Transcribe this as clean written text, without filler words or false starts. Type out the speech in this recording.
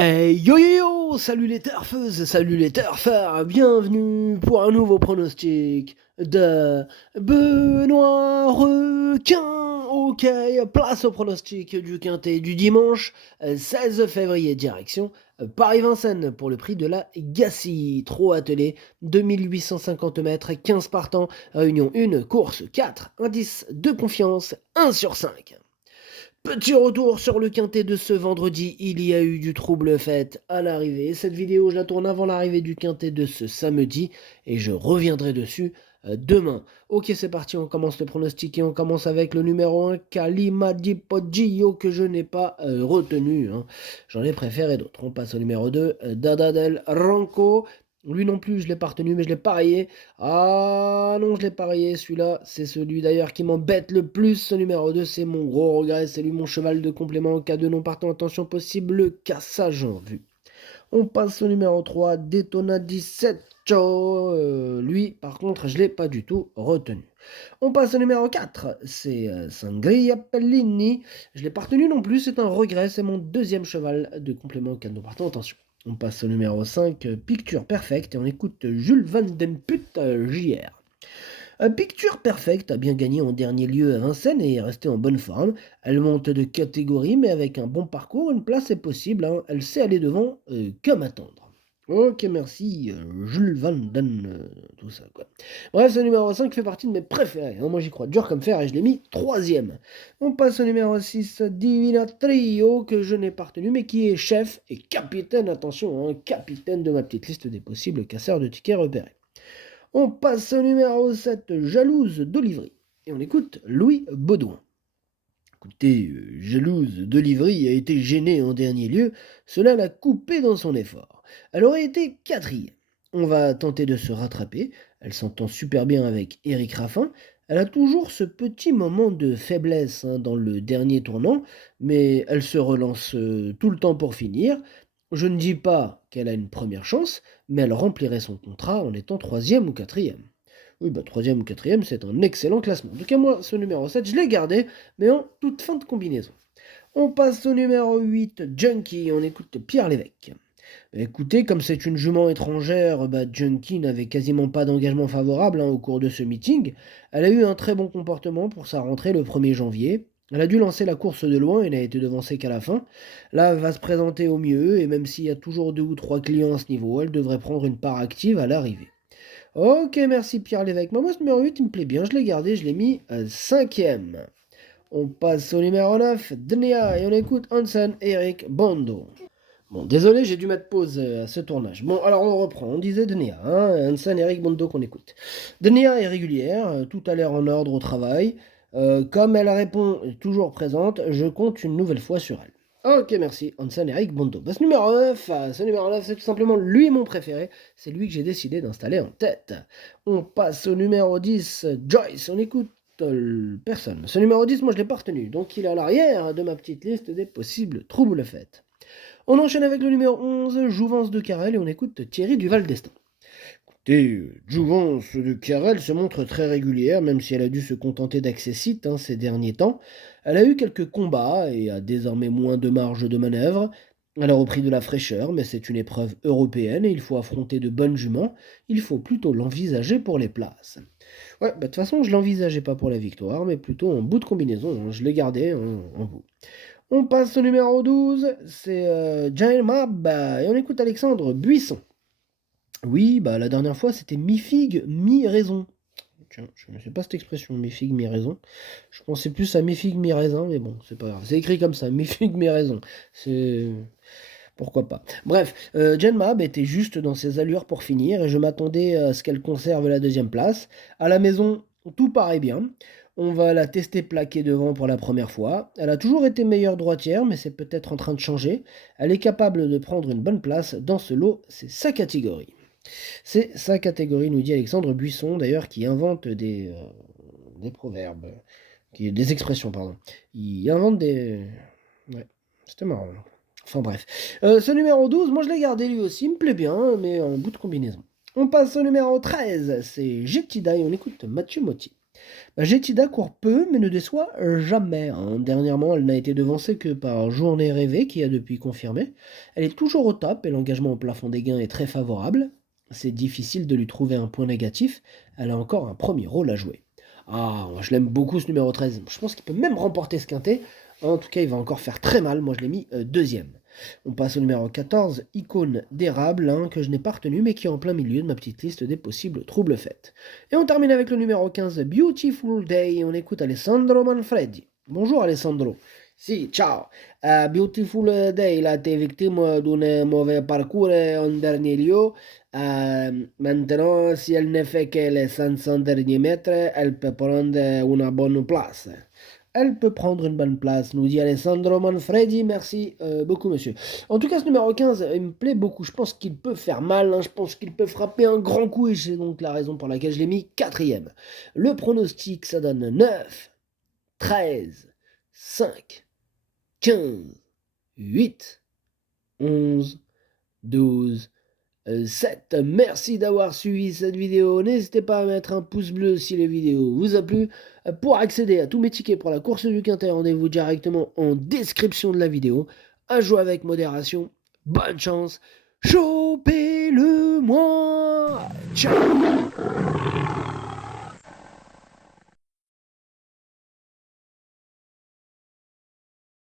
Hey yo yo yo! Salut les turfeuses, salut les turfeurs, bienvenue pour un nouveau pronostic de Benoît Requin. Ok, place au pronostic du quintet du dimanche 16 février, direction Paris-Vincennes pour le prix de la Gassie. Trop attelé, 2850 mètres, 15 partants, réunion 1, course 4, indice de confiance 1 sur 5. Petit retour sur le quintet de ce vendredi, il y a eu du trouble fait à l'arrivée. Cette vidéo, je la tourne avant l'arrivée du quintet de ce samedi et je reviendrai dessus demain. Ok, c'est parti, on commence le pronostic et on commence avec le numéro 1, Kalima Di Poggio, que je n'ai pas retenu. J'en ai préféré d'autres. On passe au numéro 2, Dada del Ranco. Lui non plus, je l'ai pas retenu, mais je l'ai parié. Ah non, je l'ai parié. Celui-là, c'est celui d'ailleurs qui m'embête le plus. Ce numéro 2, c'est mon gros regret. C'est lui mon cheval de complément en cas de non partant. Attention possible, le cassage en vue. On passe au numéro 3, Daytona 17. Lui, par contre, je ne l'ai pas du tout retenu. On passe au numéro 4, c'est Sangria Pellini. Je ne l'ai pas retenu non plus, c'est un regret. C'est mon deuxième cheval de complément en cas de non partant. Attention. On passe au numéro 5, Picture Perfect, et on écoute Jules Van Den Put JR. Picture Perfect a bien gagné en dernier lieu à Vincennes et est restée en bonne forme. Elle monte de catégorie, mais avec un bon parcours, une place est possible. Elle sait aller devant comme attendre. Ok, merci, Jules Van Den, tout ça, quoi. Bref, ce numéro 5 fait partie de mes préférés. Moi, j'y crois dur comme fer et je l'ai mis troisième. On passe au numéro 6, Divina Trio, que je n'ai pas retenu, mais qui est chef et capitaine, attention, capitaine de ma petite liste des possibles casseurs de tickets repérés. On passe au numéro 7, Jalouse d'Olivry. Et on écoute Louis Baudouin. Écoutez, Jalouse d'Olivry a été gênée en dernier lieu, cela l'a coupée dans son effort. Elle aurait été quatrième. On va tenter de se rattraper, elle s'entend super bien avec Eric Raffin. Elle a toujours ce petit moment de faiblesse dans le dernier tournant, mais elle se relance tout le temps pour finir. Je ne dis pas qu'elle a une première chance, mais elle remplirait son contrat en étant troisième ou quatrième. Oui, troisième ou quatrième, c'est un excellent classement. En tout cas, moi, ce numéro 7, je l'ai gardé, mais en toute fin de combinaison. On passe au numéro 8, Junkie, on écoute Pierre Lévesque. Écoutez, comme c'est une jument étrangère, Junkie n'avait quasiment pas d'engagement favorable au cours de ce meeting. Elle a eu un très bon comportement pour sa rentrée le 1er janvier. Elle a dû lancer la course de loin et n'a été devancée qu'à la fin. Là, elle va se présenter au mieux, et même s'il y a toujours 2 ou 3 clients à ce niveau, elle devrait prendre une part active à l'arrivée. Ok, merci Pierre Lévesque. Moi, ce numéro 8, il me plaît bien. Je l'ai gardé, je l'ai mis cinquième. On passe au numéro 9, Dnia, et on écoute Hansen Eric Bondo. Bon, désolé, j'ai dû mettre pause à ce tournage. Bon, alors on reprend. On disait Dnia, Hansen Eric Bondo qu'on écoute. Dnia est régulière, tout a l'air en ordre au travail. Comme elle répond toujours présente, je compte une nouvelle fois sur elle. Ok, merci, Hansen Eric Bondo. Ce numéro 9, c'est tout simplement lui mon préféré. C'est lui que j'ai décidé d'installer en tête. On passe au numéro 10, Joyce. On écoute personne. Ce numéro 10, moi je ne l'ai pas retenu. Donc il est à l'arrière de ma petite liste des possibles troubles faits. On enchaîne avec le numéro 11, Jouvence de Carrel, et on écoute Thierry Duval d'Estaing. Écoutez, Jouvence de Carrel se montre très régulière, même si elle a dû se contenter d'accessites ces derniers temps. Elle a eu quelques combats et a désormais moins de marge de manœuvre. Elle a repris de la fraîcheur, mais c'est une épreuve européenne et il faut affronter de bonnes juments. Il faut plutôt l'envisager pour les places. Ouais, de toute façon, je l'envisageais pas pour la victoire, mais plutôt en bout de combinaison. Je l'ai gardé en bout. On passe au numéro 12, c'est Giant Mab, et on écoute Alexandre Buisson. Oui, la dernière fois, c'était mi-figue, mi-raison. Tiens, je ne sais pas cette expression, mi-figue, mi-raison. Je pensais plus à mi-figue, mi-raisin, mais bon, c'est pas grave. C'est écrit comme ça, mi-figue, mi-raison. C'est... Pourquoi pas. Bref, Jen Mab était juste dans ses allures pour finir, et je m'attendais à ce qu'elle conserve la deuxième place. À la maison, tout paraît bien. On va la tester plaquée devant pour la première fois. Elle a toujours été meilleure droitière, mais c'est peut-être en train de changer. Elle est capable de prendre une bonne place dans ce lot, c'est sa catégorie. C'est sa catégorie, nous dit Alexandre Buisson, d'ailleurs, qui invente des proverbes, des expressions, pardon. Il invente des... Ouais, c'était marrant. Enfin bref. Ce numéro 12, moi je l'ai gardé lui aussi, il me plaît bien, mais en bout de combinaison. On passe au numéro 13, c'est Jetidai, on écoute Mathieu Motti. Bah, Jetida court peu, mais ne déçoit jamais, hein. Dernièrement, elle n'a été devancée que par Journée Rêvée, qui a depuis confirmé. Elle est toujours au top et l'engagement au plafond des gains est très favorable. C'est difficile de lui trouver un point négatif. Elle a encore un premier rôle à jouer. Ah, moi, je l'aime beaucoup ce numéro 13. Je pense qu'il peut même remporter ce quintet. En tout cas, il va encore faire très mal. Moi, je l'ai mis deuxième. On passe au numéro 14, Icône d'érable, hein, que je n'ai pas retenu, mais qui est en plein milieu de ma petite liste des possibles troubles faits. Et on termine avec le numéro 15, Beautiful Day, et on écoute Alessandro Manfredi. Bonjour Alessandro. Si, ciao. Beautiful Day, là, t'es victime d'un mauvais parcours en dernier lieu. Maintenant, si elle ne fait que les 500 derniers mètres, elle peut prendre une bonne place. Elle peut prendre une bonne place, nous dit Alessandro Manfredi. Merci beaucoup, monsieur. En tout cas, ce numéro 15, il me plaît beaucoup. Je pense qu'il peut faire mal, hein. Je pense qu'il peut frapper un grand coup, et c'est donc la raison pour laquelle je l'ai mis quatrième. Le pronostic, ça donne 9, 13, 5, 15, 8, 11, 12, 7. Merci d'avoir suivi cette vidéo. N'hésitez pas à mettre un pouce bleu si la vidéo vous a plu. Pour accéder à tous mes tickets pour la course du Quintet, rendez-vous directement en description de la vidéo. À jouer avec modération. Bonne chance. Chopez-le moi. Ciao.